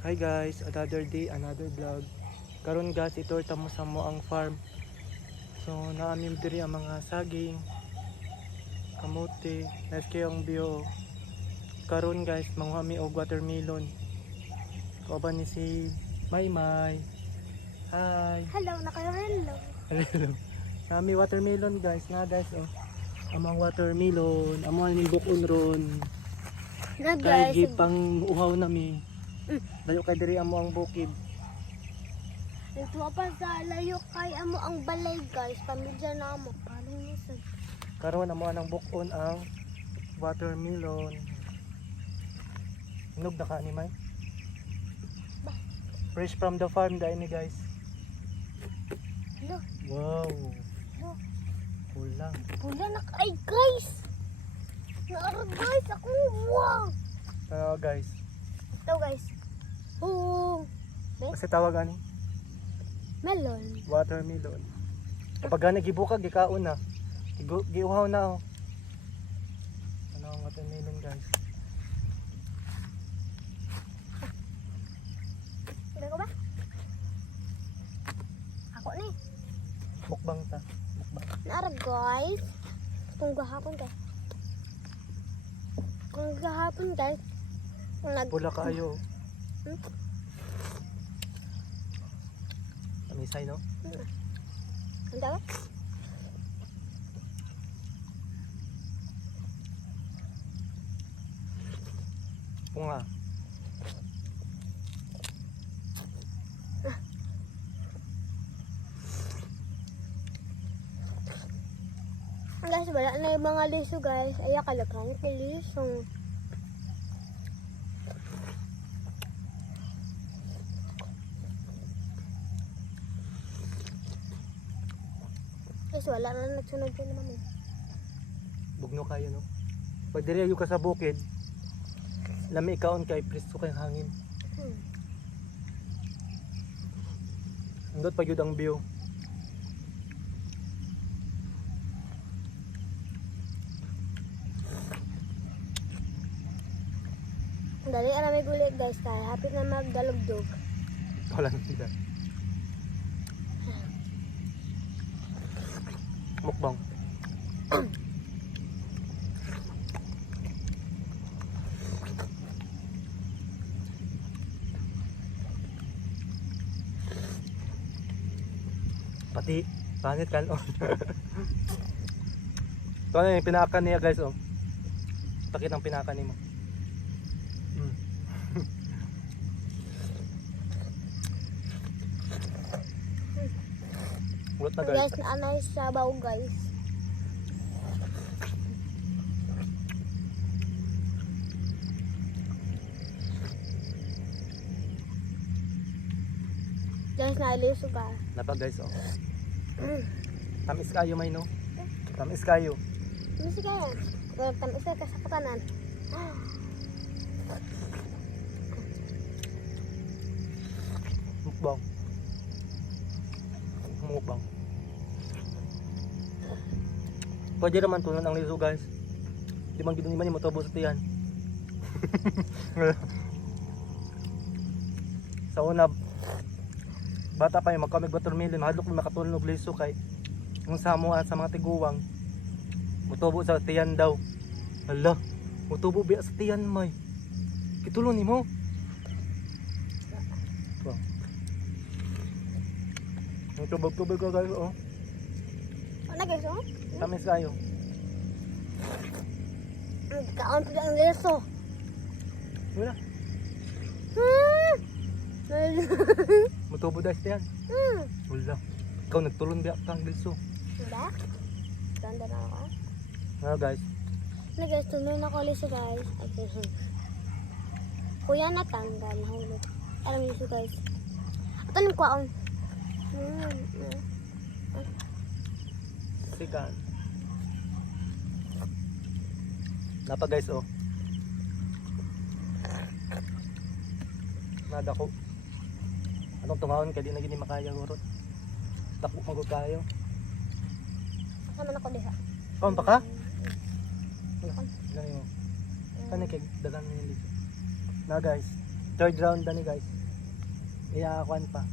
Hi guys, another day, another vlog. Karon guys, ito tamo sa mo ang farm. So naamim diri ang mga saging, kamote, nice kayo ang bio. Karon guys, manguha mi og watermelon. Kauban ni si Maymay. Hi. Hello, naka-hello. Hello. Nami watermelon guys, na guys oh. Amang watermelon, amo ni bukon ron. Na Kay guys, gipang uhaw nami. Dayo kay diri amo ang bukid. ito pa sa layo kay amo ang balay guys. Pamilya na amo. Paano niya sa... Karon amo ang bukon ang watermelon. Inog na ka ni May? Fresh from the farm dahil ni guys. Hello. Wow. Hello. Kulang. Pula na ay guys. Naara guys ako. Wow. Guys. Ito guys. Oh. Kasi tawag ani Melon. watermelon. Kapag gani gibukag gikaon na. Giuhaw na oh. Ano ang watermelon guys? Ano ko ba? Ako ni. Mukbang ta. Mukbang. Naara guys. Kung gahapon guys. Kung gahapon guys. Kung nag... Pula kaayo. Hmm? Amisay no? Ang dapat? Punga. Guys, wala na yung mga liso guys. Ay, kalaghan yung liso. Guys, wala na nagsunod yun naman eh. Bugno kayo no? Pag diri ayo ka sa bukid, lami ikaon kay presko kay hangin. Andot pag yun ang view. Dali, may gulit guys. Kaya hapit na magdalugdog. Wala na sila. Mukbang. Pati pangit kan oh. Ito na yung pinakan niya guys oh. Takit ang pinakan niya mo. Ulat na guys. Guys, naanay sabaw guys. Guys, naaliso ka. Napa guys oh. Tamis kayo may no. Tamis kayo. Misi kaya. Kaya tamis ka sa katanan. Mukbang. Mukbang. Pwede naman tunan ang liso guys. Di man gidong iman yung matubo sa tiyan. Sa una bata pa yung magkamig watermelon, mahadlok may makatulong og liso kay kung sa mga tiguwang mutubo sa tiyan daw. Hala, mutubo biya sa tiyan may. Kitulon nimo. Wow. Ang tubog-tubog ka guys oh. Ano guys, oh? Tamis kayo. Kaon pa ang liso. Wala. Mutubo dahil sa tiyan. Wala. Ikaw nagtulon biya kang liso. Diba? Ganda na ako. Nga guys. Na guys, tuloy na ko liso guys. Okay. Kuya natanggal. Nahulog. Alam liso guys. Ito yung kwaon. Sikan. Napa guys oh. Nada ko. Anong tungahon ka di na gini makaya gurot. Tapo magod kayo. Kasama na ko diha. Kaon pa ka? Gani mo. Kani kay dagan mo yung liso. Na guys. Third round na ni guys. Iyakuan pa.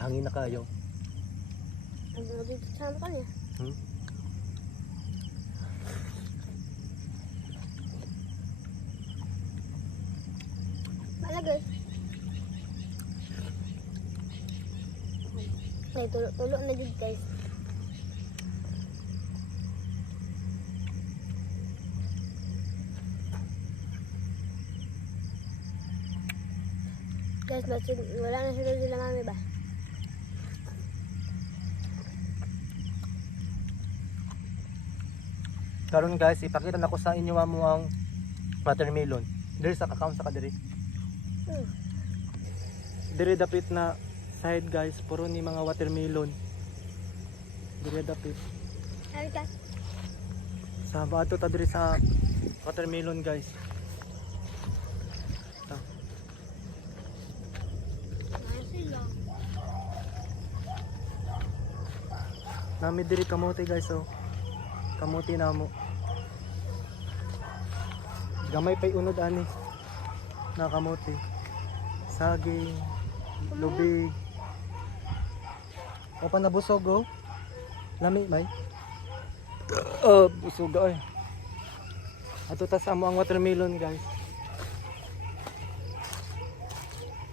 Hangin na kayo. Ang mga dito sa ano kanya. Hmm? Malagay. Ay, tulo na dito guys. Guys, wala na sila sila mami ba? Karon guys, ipakita na ko sa inyo mo ang watermelon. Diri sa kakaon sa kadiri. Diri dapit na side guys, puro ni mga watermelon. Diri dapit. Ay ka. Sa bato ta diri sa watermelon guys. Ito. Sila. Nami diri kamote guys oh. Kamote na mo. Gamay pa'y unod ani. Na kamote. Saging, lubig. O pa nabusog oh. Lami may. Busog ay. Ato ta sa amo ang watermelon guys.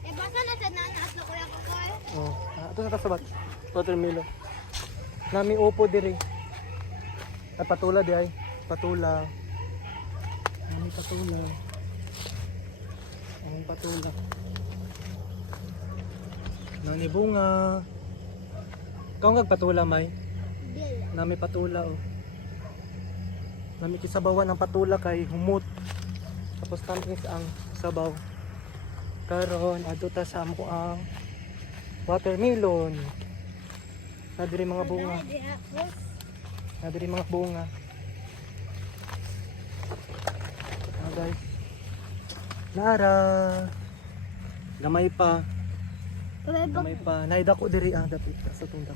Eh basta na sa nanas ko kuya ko ko. Oh, ato sa kasabat. Watermelon. Nami upo diri. Ay patula di ay. Patula. Nami patula. Ang patula. Nani bunga. Kau patula may. Bil. Nami patula oh. Nami kisabawan ang patula kay humot. Tapos tamis ang sabaw. Karon adto ta sa amo ang watermelon. Nadiri mga bunga. Nadiri mga bunga. Guys. Nara. Gamay pa. Gamay pa. Naidako diri dapit sa tunda.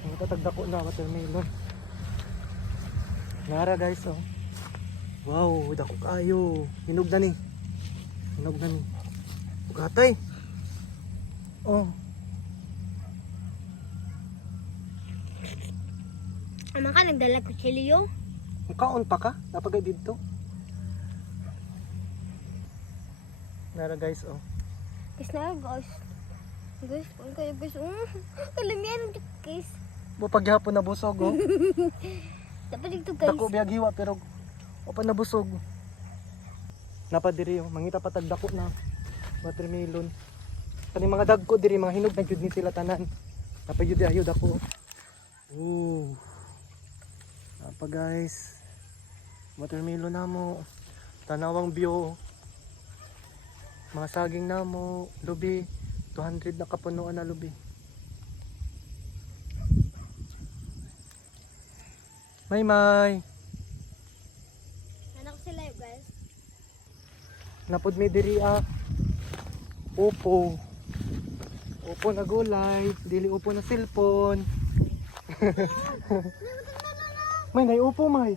Ang tatagdako na watermelon. Nara guys oh. Wow, dako kayo. Hinog na ni. Hinog na ni. Ugatay. Oh. Ama ka nagdala ko chiliyo. Mukaon pa ka? Napagay dito. Nara guys oh. Guys na guys. Guys, kung kayo guys. Kalamihan ng guys. Paghapon na busog oh. Dapat dito guys. Dako biyag hiwa pero o pa nabusog. Napadiri oh, mangita patag dako na watermelon. Kani mga dagko diri mga hinog na gyud ni sila tanan. Napagyud ayud ako. Ooh. Apa guys. Watermelon na mo. Tanawang bio. Mga saging na mo, lubi. 200 na kapunuan na lubi. May. Anak sila guys. Napod may diri upo. Upo na gulay, dili upo na cellphone. May upo may.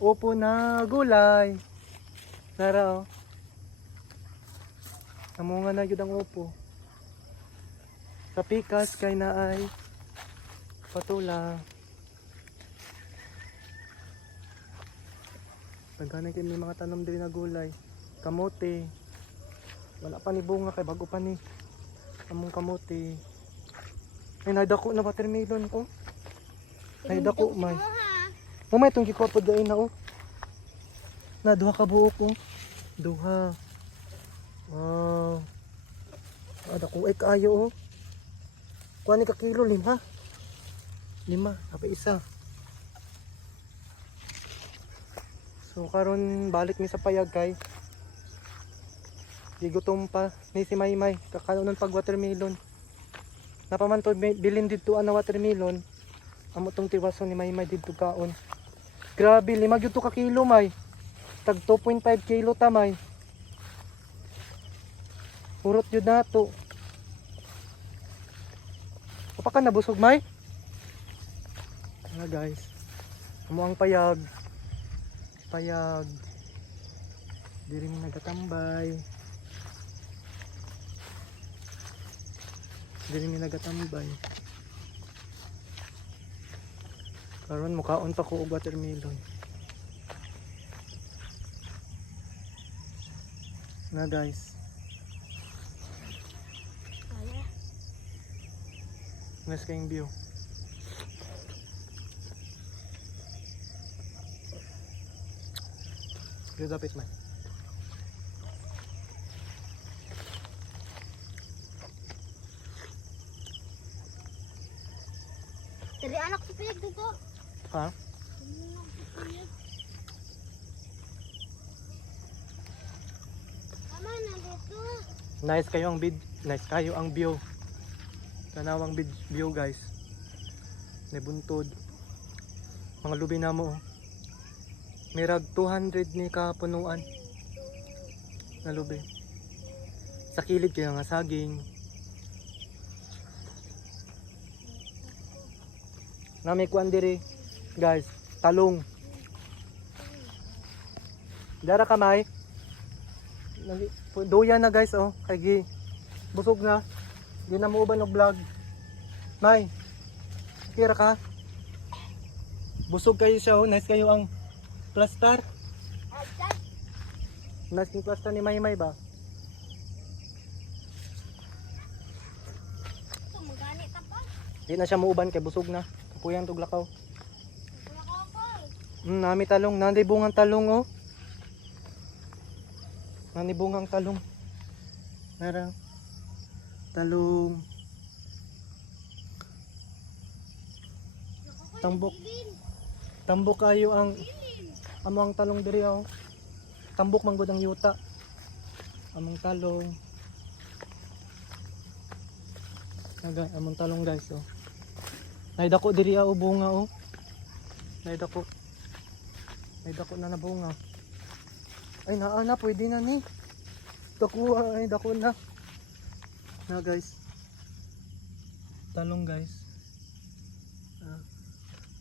Upo na gulay. Nara oh. Namunga na gyud ang upo. Sa pikas kay naay patula. Naghanay kayo may mga tanom din na gulay. Kamote. Wala pa ni bunga kay bago pa ni. Among kamote. Ay naidako na watermelon oh. Naidako may. Mamay itong gikopod gain na oh. Na duha ka buok oh. Duha. Wow. Dako ay kaayo oh. Kuha ni ka kilo 5. 5, apa isa. So karon balik mi sa payag kay gigutom pa ni si Maymay kakanon pag watermelon. Napaman to bilin didto na watermelon. Amo tong tiwason ni Maymay didto kaon. Grabe 5 gyud to ka kilo may. Tag 2.5 kilo ta may. Purot yun na to. Pa ka nabusog, May? Ano guys? Amo ang payag. Payag. Diri mi nagatambay. Diri mi nagatambay. Karon mukaon pa ko og watermelon. Na guys. Ala. Nice kayong view. Good dapat man. Dari anak si Pig dito. Ha? Tama na dito. Nice kayo ang nice kayo ang view. Tanawang view guys. Nabuntod. Mga lubi na mo. Mirag 200 ni kapunuan. Na lubi. Sa kilid kaya nga saging. Na may kuan diri guys, talong. Dara kamay. Duyan na guys oh, kay gi busog na. Di na mo uban og vlog. May. Kira ka. Busog kayo siya oh, nice kayo ang plaster. Nice yung plaster ni May ba? Magani ka pa. Di na siya muuban kay busog na. Kapuyan tog lakaw. Nakakay. Nami talong, nanay bungang talong oh. Nanay bungang talong. Meron. Talong. Tambok. Tambok kayo ang amo ang talong diri oh. Tambok man gud ang yuta. Among talong. Naga among talong guys oh. Naidako diri oh bunga oh. Naidako. Naidako na bunga. Ay naana pwede na ni. Dako ay dako na. Na guys. Talong guys.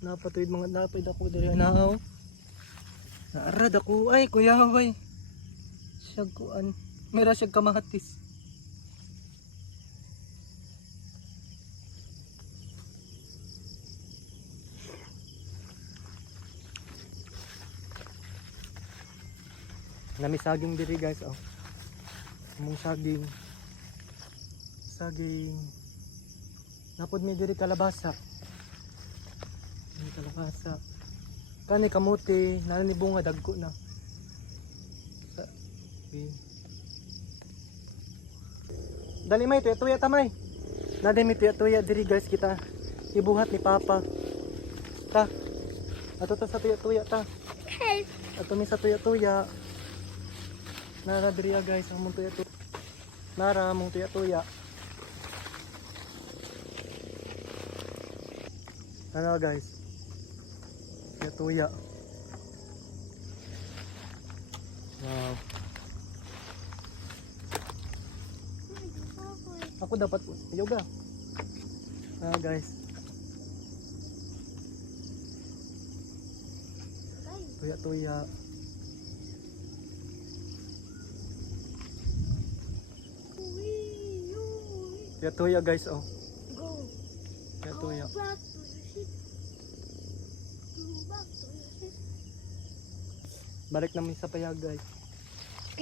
Napatuid mga napay dako diri anaaw. Naarad ako ay kuya way. Siyag kuan. Mera siyag kamahatis. Nami saging diri guys oh. Among saging. Saging. Napod mi diri kalabasa. May kalabasa. Kani kamote, nana ni bunga dagko na. Okay. Dali may tuya tamay. Nade mi tuya diri guys kita. Ibuhat ni Papa. Ta. Ato ta sa tuya ta. Okay. Ato mi sa tuya. Nara diri guys ang mong tuya. Nara mong tuya. Ano guys? Tuya. Wow. Ako dapat yoga. Guys. Tuya. Tuya guys oh. Go. Tuya. Go back to the ship. Go back to the ship. Balik namin sa payag guys.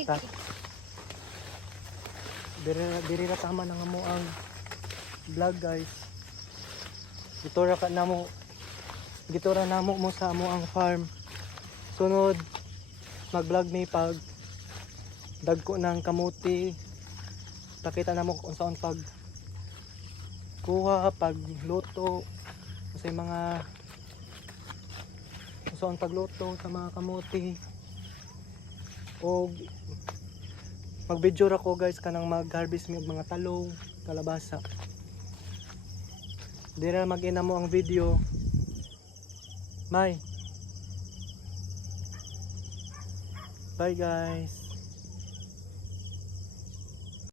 Ta. Diri ra tama na nga mo ang vlog guys. Gitora namo mo sa amo ang farm. Sunod mag-vlog mi pag dagko ng kamuti. Pakita namo kung saan pag kuha, pag luto sa mga kung saan pagluto sa mga kamuti. O mag-video ra ko guys kanang mag-harvest mi og mga talong, kalabasa. Dira mag-ina mo ang video. Bye. Bye guys.